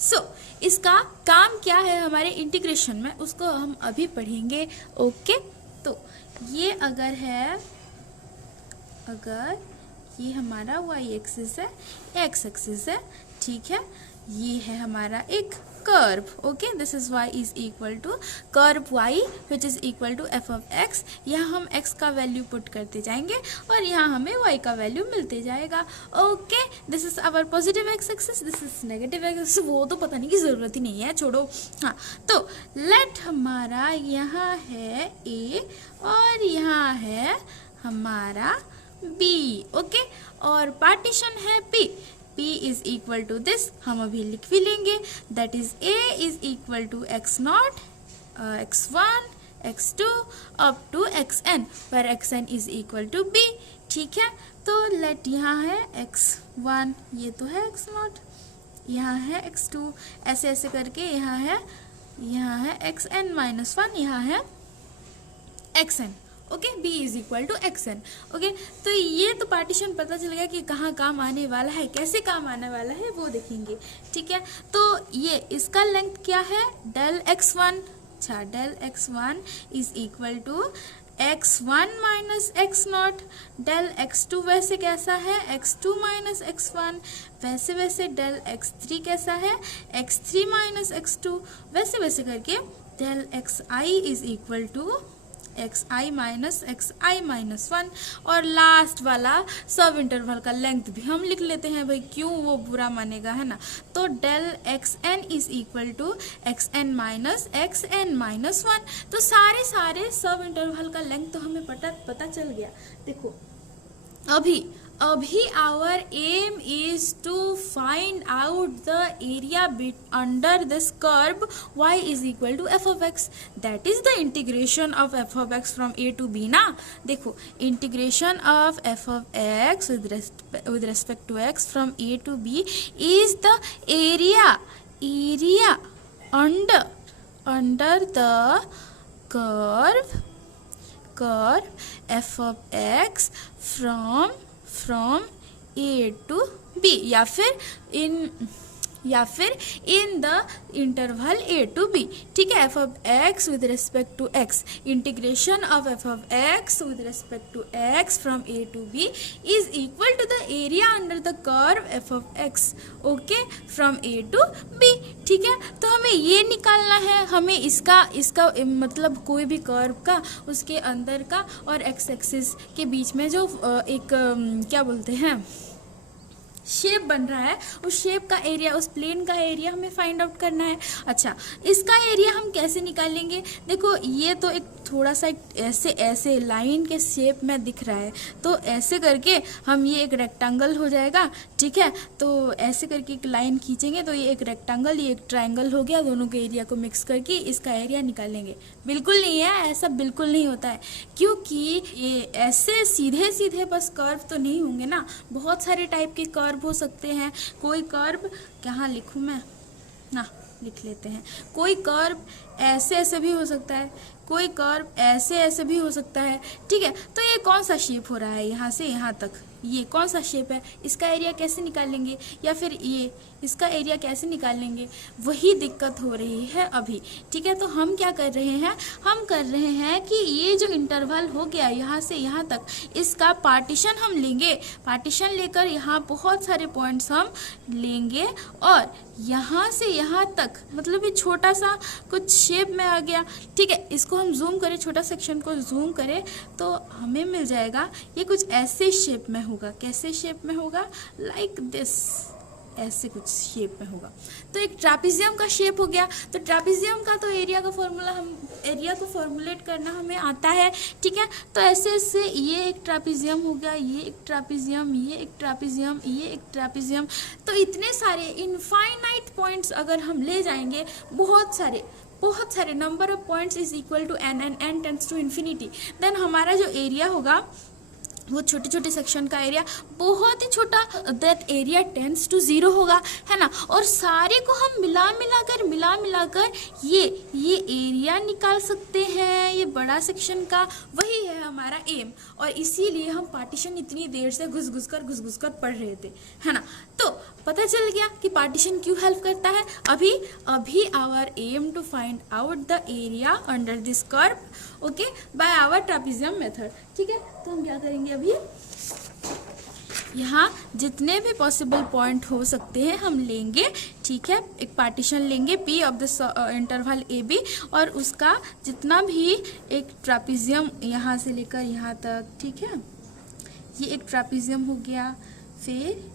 सो इसका काम क्या है हमारे इंटीग्रेशन में, उसको हम अभी पढ़ेंगे। ओके, तो ये अगर ये हमारा y एक्सिस है, x एक्सिस है, ठीक है, ये है हमारा एक curve. Okay, this is y is equal to curve y which is equal to f of x। यहाँ हम x का वैल्यू पुट करते जाएंगे और यहाँ हमें y का वैल्यू मिलते जाएगा। Okay, this is our positive x axis, this is negative x axis, वो तो पता नहीं की जरूरत ही नहीं है, छोड़ो। हाँ, तो लेट हमारा यहाँ है a और यहाँ है हमारा b। ओके, और पार्टीशन है p। P is equal to this, हम अभी लिख भी लेंगे, that is A is equal to x0, x1, x2 up to xn, पर xn is equal to b। ठीक है, तो लेट यहाँ है x1, ये तो है x0, यहाँ है x2, ऐसे ऐसे करके यहाँ है xn माइनस 1, यहाँ है xn। Okay, b is equal to xn। Okay, तो ये तो पार्टीशन पता चल गया कि कहाँ काम आने वाला है, कैसे काम आने वाला है वो देखेंगे। ठीक है, तो ये इसका लेंथ क्या है, डेल x1। अच्छा, del x1 is equal to x1 minus x0, del x2 वैसे कैसा है, x2 माइनस x1, वैसे वैसे डेल x3 कैसा है, x3 माइनस x2, वैसे वैसे करके del xi is equal to xi minus xi-1। और लास्ट वाला सब इंटरवल का लेंथ भी हम लिख लेते हैं भाई, क्यों वो बुरा मानेगा, है ना। तो del xn is equal to xn minus xn-1। तो सारे सब इंटरवल का लेंथ तो हमें पता चल गया। देखो अभी our aim is to find out the area under this curve y is equal to f of x, that is the integration of f of x from a to b ना। देखो integration of f of x with respect to x from a to b is the area under the curve f of x from a to b, या फिर in the interval a to b। ठीक है, f of x with respect to x, integration of f of x with respect to x from a to b is equal to the area under the curve f of x, okay, from a to b। ठीक है, तो हमें ये निकालना है, हमें इसका मतलब कोई भी कर्व का, उसके अंदर का और x एक्सिस के बीच में जो एक क्या बोलते हैं शेप बन रहा है, उस शेप का एरिया, उस प्लेन का एरिया हमें फाइंड आउट करना है। अच्छा, इसका एरिया हम कैसे निकालेंगे, देखो ये तो एक थोड़ा सा ऐसे लाइन के शेप में दिख रहा है, तो ऐसे करके हम ये एक रेक्टेंगल हो जाएगा। ठीक है, तो ऐसे करके एक लाइन खींचेंगे तो ये एक रेक्टेंगल, ये एक ट्रायंगल हो गया, दोनों के एरिया को मिक्स करके इसका एरिया निकालेंगे। बिल्कुल नहीं है, ऐसा बिल्कुल नहीं होता है, क्योंकि ये ऐसे सीधे बस कर्व तो नहीं होंगे ना, बहुत सारे टाइप के कर्व हो सकते हैं। कोई कर्व, कहाँ लिखूं मैं, ना लिख लेते हैं, कोई कर्व ऐसे भी हो सकता है, कोई कर्व ऐसे भी हो सकता है। ठीक है, तो ये कौन सा शेप हो रहा है, यहाँ से यहाँ तक ये कौन सा शेप है, इसका एरिया कैसे निकालेंगे, या फिर ये इसका एरिया कैसे निकालेंगे, वही दिक्कत हो रही है अभी। ठीक है, तो हम क्या कर रहे हैं, हम कर रहे हैं कि ये जो इंटरवल हो गया यहाँ से यहाँ तक, इसका पार्टीशन हम लेंगे, पार्टीशन लेकर यहाँ बहुत सारे पॉइंट्स हम लेंगे और यहाँ से यहाँ तक, मतलब ये छोटा सा कुछ शेप में आ गया। ठीक है, इसको हम जूम करें, छोटा सेक्शन को जूम करें तो हमें मिल जाएगा ये कुछ ऐसे शेप में होगा। कैसे शेप में होगा, लाइक दिस, ऐसे कुछ शेप में होगा। तो एक ट्रापेजियम का शेप हो गया। तो ट्रापेजियम का तो एरिया का फॉर्मूला, हम एरिया को फॉर्मुलेट करना हमें आता है। ठीक है, तो ऐसे ये एक ट्रापेजियम हो गया, ये एक ट्रापेजियम, ये एक ट्रापेजियम, ये एक ट्रापेजियम। तो इतने सारे इनफाइनाइट पॉइंट्स अगर हम ले जाएंगे, बहुत सारे number of points is equal to n and n tends to infinity, then हमारा जो एरिया होगा वो छोटे सेक्शन का एरिया बहुत ही छोटा, दैट एरिया टेंड्स टू 0 होगा, है ना। और सारे को हम मिला मिलाकर ये एरिया निकाल सकते हैं, ये बड़ा सेक्शन का, वही है हमारा एम। और इसीलिए हम पार्टीशन इतनी देर से घुस घुस कर पढ़ रहे थे, है ना। तो पता चल गया कि पार्टीशन क्यों हेल्प करता है। अभी our aim to find out the area under this curve, okay, by our trapezium method. ठीक है, तो हम क्या करेंगे, अभी यहाँ जितने भी पॉसिबल पॉइंट हो सकते हैं हम लेंगे। ठीक है, एक पार्टीशन लेंगे P of the interval A B, और उसका जितना भी एक ट्रापेजियम यहाँ से लेकर यहाँ तक, ठीक है, ये एक ट्रापेजियम हो गया, फिर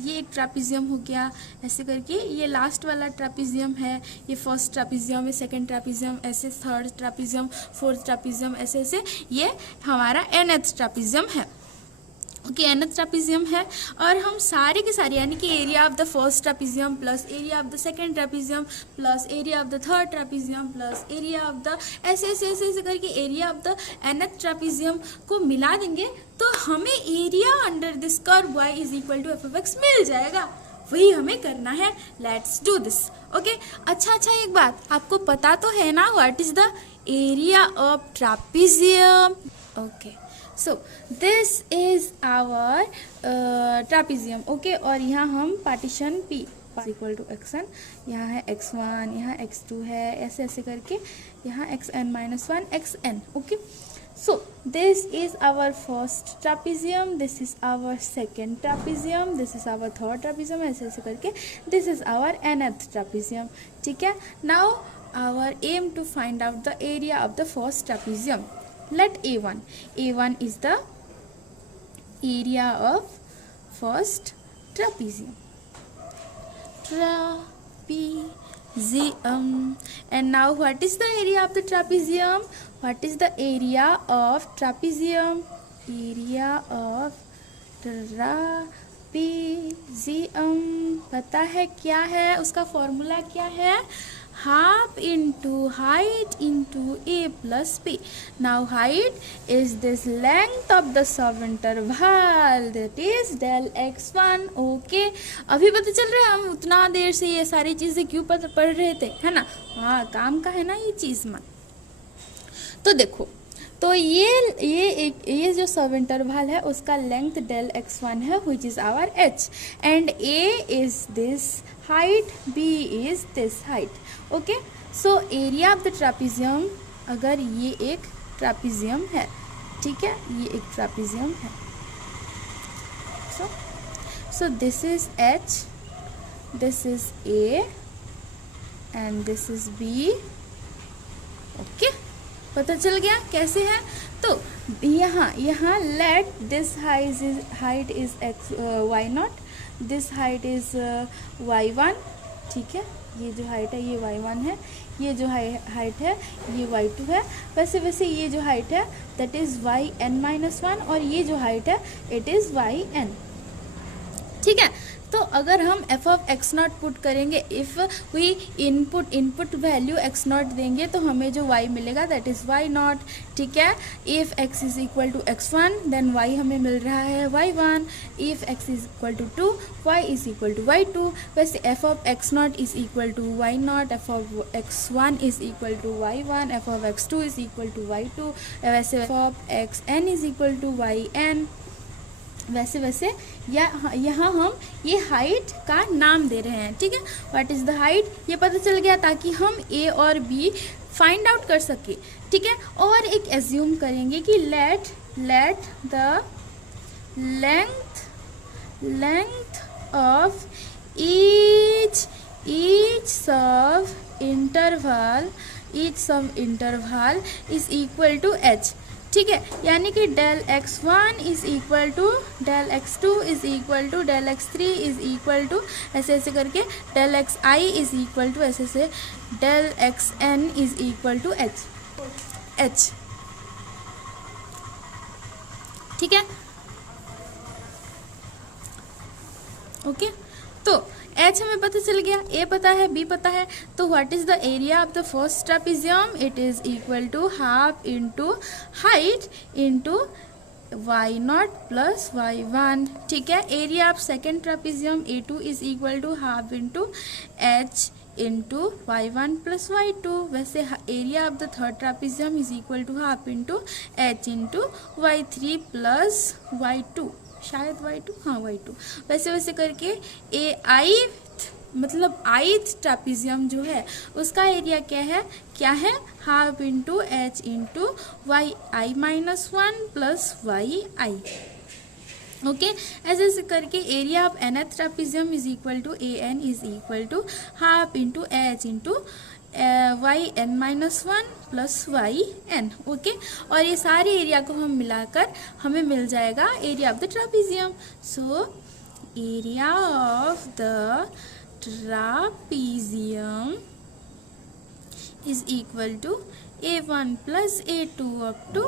ये एक ट्रापेजियम हो गया, ऐसे करके ये लास्ट वाला ट्रापेजियम है, ये फर्स्ट ट्रापेजियम है, सेकंड ट्रापेजियम, ऐसे थर्ड ट्रापेजियम, फोर्थ ट्रापेजियम, ऐसे ऐसे ये हमारा nth ट्रापेजियम है। ओके, nth ट्रापेजियम है, और हम सारे के सारे यानी कि area of the first trapezium plus area of the second trapezium plus area of the third trapezium plus area of the ऐसे ऐसे ऐसे ऐसे करके area of the nth trapezium को मिला देंगे तो हमें area under this curve y is equal to F of X मिल जाएगा। वही हमें करना है, लेट्स डू दिस। ओके, अच्छा, एक बात आपको पता तो है ना, what is the area of trapezium. Okay, so this is our trapezium. Okay, और यहाँ हम partition P equal to xn, यहाँ है x1, यहाँ x2 है, ऐसे ऐसे करके यहाँ xn-1 xn। Okay, so this is our first trapezium, this is our second trapezium, this is our third trapezium, ऐसे ऐसे करके this is our nth trapezium। ठीक है, now our aim to find out the area of the first trapezium. Let A1 is the area of first trapezium. And now what is the area of the trapezium? What is the area of trapezium? Area of trapezium पता है क्या है, उसका formula क्या है, half into height into a plus b. Now height is this length of the subinterval, that is del x1. Okay, अभी पता चल रहा है हम उतना देर से ये सारी चीजें क्यों पढ़ रहे थे, है ना। हाँ, काम का है ना ये चीज में। तो देखो, तो ये जो सब इंटरवल है उसका लेंथ डेल x1 है, which is our h, and a is this height, b is this height. Okay, so area of the trapezium, अगर ये एक ट्रापेजियम है, ठीक है, ये एक ट्रापेजियम है, so this is h, this is a and this is b। Okay, पता चल गया कैसे है। तो यहाँ let this height is y0, this height is y1। ठीक है, ये जो हाइट है ये y1 है, ये जो हाइट है ये y2 है, वैसे ये जो हाइट है दैट इज yn-1, और ये जो हाइट है इट इज yn। ठीक है, तो अगर हम F of x not put करेंगे, if we input value X not देंगे तो हमें जो y मिलेगा दैट इज y0। ठीक है, if x is equal to x1 then y हमें मिल रहा है y1, if x is equal to 2 y is equal to y2। वैसे f of x naught is equal to y0, f of x1 is equal to y1, f of x2 is equal to y2, वैसे f of xn is equal to yn। वैसे यहाँ हम ये height का नाम दे रहे हैं। ठीक है, व्हाट इज द हाइट, ये पता चल गया ताकि हम ए और बी फाइंड आउट कर सके। ठीक है, और एक एज्यूम करेंगे कि let the length of each subinterval is equal to h। ठीक है, यानी कि del x1 is equal to del x2 is equal to del x3 is equal to ऐसे ऐसे करके del xi is equal to ऐसे से del xn is equal to h। ठीक है, ओके, तो h हमें पता चल गया, a पता है, b पता है, तो what is the area of the first trapezium, it is equal to half into height into y0 plus y1। ठीक है, area of second trapezium a2 is equal to half into h into y1 plus y2। वैसे area of the third trapezium is equal to half into h into y3 plus y2। शायद y2, हाँ y2। वैसे वैसे करके ith ट्रापीजियम जो है उसका area क्या है half into H into Y I minus 1 plus Y I. Okay, ऐसे ऐसे करके area of nth trapezium is equal to A N is equal to half into H into Y N minus 1 plus Y N. Okay, और ये सारे area को हम मिलाकर हमें मिल जाएगा area of the trapezium. So area of the trapezium is equal to a1 plus a2 up to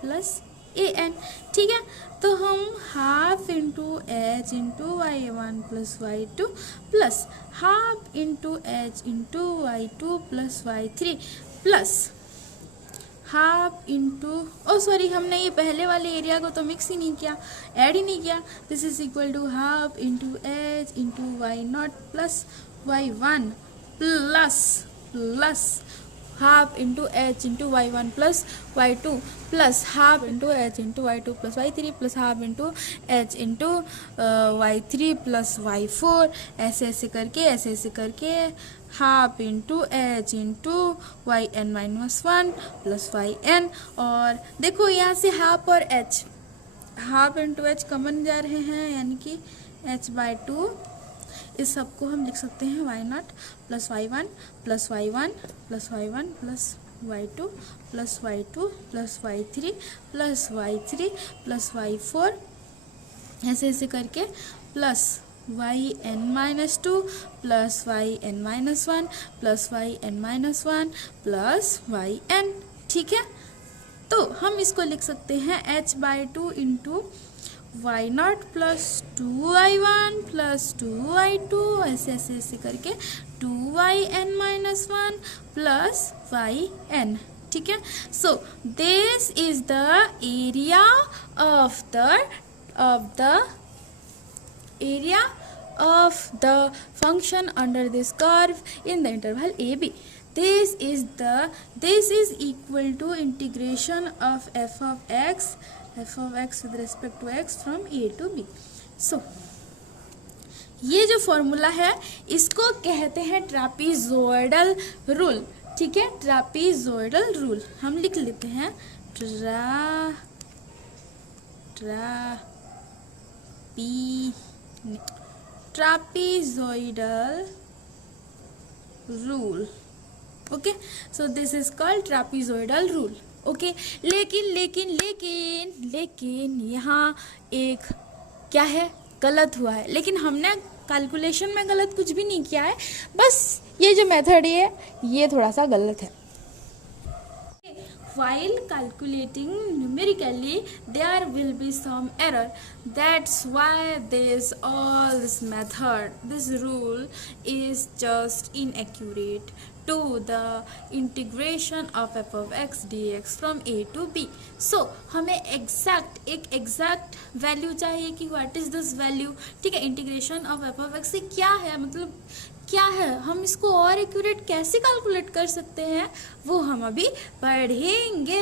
plus an। ठीक है, तो हम half into H into Y one plus Y two plus half into H into Y two plus Y three plus half into sorry, हमने ये पहले वाले area को तो मिक्स ही नहीं किया, ऐड ही नहीं किया। This is equal to half into H into y naught plus y one plus half into H into Y one plus Y two plus half into H into Y two plus Y three plus half into H into y three plus y four, ऐसे ऐसे करके half into H into Y N minus 1 plus Y n. और देखो यहाँ से half into H common जा रहे हैं, यानी कि एच बाई टू। इस सब को हम लिख सकते हैं y naught plus y one plus y one plus y one plus Y two plus Y two plus Y three plus Y three plus y four, ऐसे ऐसे करके plus Y N minus two plus Y N minus 1 plus Y N minus 1 plus Y n. ठीक है, तो हम इसको लिख सकते हैं h by two into y naught plus two y one plus two Y to, ऐसे ऐसे करके 2yn minus 1 plus Y n. ठीक है, so this is the area of the function under this curve in the interval AB. This is equal to integration of f of x with respect to x from a to b. So ये जो formula है इसको कहते हैं trapezoidal rule. ठीक है, ट्रापीजोइडल rule हम लिख लेते हैं trapezoidal rule. Okay, so this is called trapezoidal rule. Okay, लेकिन यहाँ एक क्या है, गलत हुआ है। लेकिन हमने कैलकुलेशन में गलत कुछ भी नहीं किया है, बस ये जो मेथड है ये थोड़ा सा गलत है। While calculating numerically, there will be some error. That's why this method, this rule is just inaccurate to the integration of f of x dx from a to b. So हमें एक exact value चाहिए कि what is this value। ठीक है, integration of f of x से क्या है, मतलब क्या है, हम इसको और एक्यूरेट कैसे कैलकुलेट कर सकते हैं वो हम अभी पढ़ेंगे।